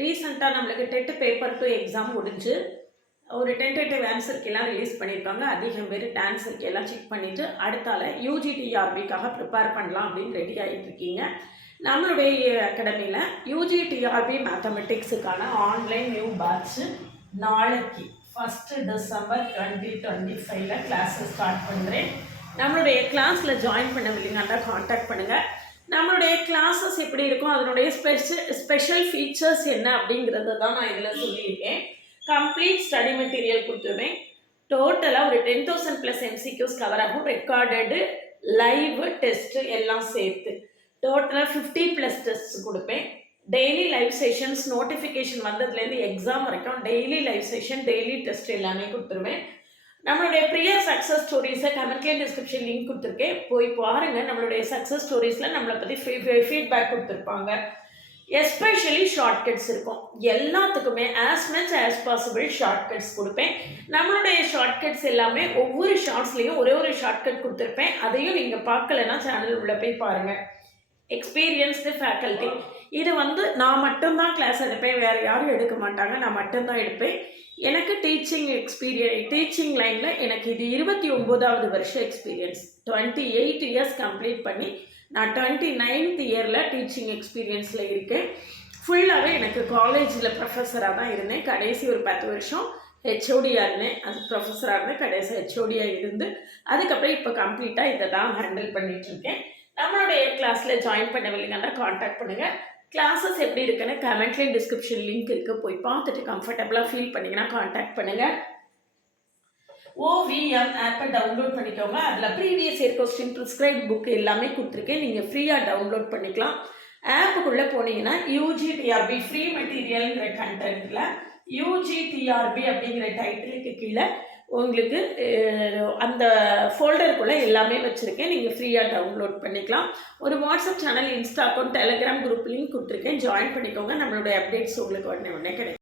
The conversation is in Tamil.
ரீசெண்டாக நம்மளுக்கு டெட் பேப்பர் 2 எக்ஸாம் முடிஞ்சு ஒரு டென்டேட்டிவ் ஆன்சருக்கெல்லாம் ரிலீஸ் பண்ணியிருக்காங்க. அதிகம் பேர் ஆன்சருக்கெல்லாம் செக் பண்ணிவிட்டு அடுத்தால யூஜிடிஆர்பிக்காக ப்ரிப்பேர் பண்ணலாம் அப்படின்னு ரெடி ஆகிட்டு இருக்கீங்க. நம்மளுடைய அகாடமியில் யூஜிடிஆர்பி மேத்தமெட்டிக்ஸுக்கான ஆன்லைன் நியூ பேட்ச் நாளைக்கு 1 டிசம்பர் 2025 கிளாஸஸ் ஸ்டார்ட் பண்ணுறேன். நம்மளுடைய கிளாஸில் ஜாயின் பண்ணவில்லைங்கன்னா காண்டாக்ட் பண்ணுங்கள். நம்மளுடைய கிளாஸஸ் எப்படி இருக்கும், அதனுடைய ஸ்பெஷல் ஃபீச்சர்ஸ் என்ன அப்படிங்கிறத தான் நான் இதில் சொல்லியிருக்கேன். கம்ப்ளீட் ஸ்டடி மெட்டீரியல் கொடுத்துருவேன். டோட்டலாக ஒரு 10,000+ எம்சிக்யூஸ் கவர் ஆகும். ரெக்கார்டடு லைவ் டெஸ்ட்டு எல்லாம் சேர்த்து டோட்டலாக 50+ டெஸ்ட்ஸ் கொடுப்பேன். டெய்லி லைவ் செஷன்ஸ் நோட்டிஃபிகேஷன் வந்ததுலேருந்து எக்ஸாம் வரைக்கும் daily live session daily test எல்லாமே கொடுத்துருவேன். நம்மளுடைய ப்ரியர் சக்ஸஸ் ஸ்டோரிஸை கமெண்ட்லேயே டிஸ்கிரிப்ஷன் லிங்க் கொடுத்துருக்கேன், போய் பாருங்கள். நம்மளுடைய சக்ஸஸ் ஸ்டோரிஸில் நம்மளை பற்றி ஃபீட்பேக் கொடுத்துருப்பாங்க. எஸ்பெஷலி ஷார்ட்கட்ஸ் இருக்கும். எல்லாத்துக்குமே as much as possible shortcuts கொடுப்பேன். நம்மளுடைய ஷார்ட்கட்ஸ் எல்லாமே ஒவ்வொரு ஷார்ட்ஸ்லேயும் ஒரு ஷார்ட்கட் கொடுத்துருப்பேன். அதையும் நீங்கள் பார்க்கலன்னா சேனல் உள்ள போய் பாருங்கள். எக்ஸ்பீரியன்ஸ்டு ஃபேக்கல்ட்டி, இது நான் மட்டும்தான் கிளாஸ் எடுப்பேன், வேறு யாரும் எடுக்க மாட்டாங்க, நான் மட்டும்தான் எடுப்பேன். எனக்கு டீச்சிங் லைனில் எனக்கு இது 29வது வருஷம் எக்ஸ்பீரியன்ஸ். 28 இயர்ஸ் கம்ப்ளீட் பண்ணி நான் 29th இயரில் டீச்சிங் எக்ஸ்பீரியன்ஸில் இருக்கேன். ஃபுல்லாகவே எனக்கு காலேஜில் ப்ரொஃபஸராக தான் இருந்தேன். கடைசி ஒரு 10 வருஷம் ஹெச்ஓடியாக இருந்தேன். அது ப்ரொஃபஸராக இருந்தேன், கடைசி ஹெச்ஓடியாக இருந்து அதுக்கப்புறம் இப்போ கம்ப்ளீட்டாக இதை தான் ஹேண்டில் பண்ணிகிட்ருக்கேன். நம்மளுடைய கிளாஸில் ஜாயின் பண்ணவில்லைங்கன்னா காண்டாக்ட் பண்ணுங்கள். கிளாஸஸ் எப்படி இருக்குன்னு கமெண்ட்லேயும் டிஸ்கிரிப்ஷன் லிங்க் இருக்குது, போய் பார்த்துட்டு கம்ஃபர்டபுளாக ஃபீல் பண்ணிங்கன்னா காண்டாக்ட் பண்ணுங்கள். OVM ஆப்பை டவுன்லோட் பண்ணிக்கோங்க. அதில் previous year question prescribe book எல்லாமே கொடுத்துருக்கேன், நீங்கள் ஃப்ரீயாக டவுன்லோட் பண்ணிக்கலாம். ஆப்புக்குள்ளே போனீங்கன்னா யூஜிடிஆர்பி ஃப்ரீ மெட்டீரியல்ங்கிற கண்டென்ட்டில் யூஜிடிஆர்பி அப்படிங்கிற டைட்டிலுக்கு கீழே உங்களுக்கு அந்த ஃபோல்டருக்குள்ளே எல்லாமே வச்சுருக்கேன், நீங்கள் ஃப்ரீயாக டவுன்லோட் பண்ணிக்கலாம். ஒரு WhatsApp channel, Insta account, Telegram group link கொடுத்துருக்கேன், ஜாயின் பண்ணிக்கோங்க. நம்மளுடைய அப்டேட்ஸ் உங்களுக்கு உடனே கிடைக்கும்.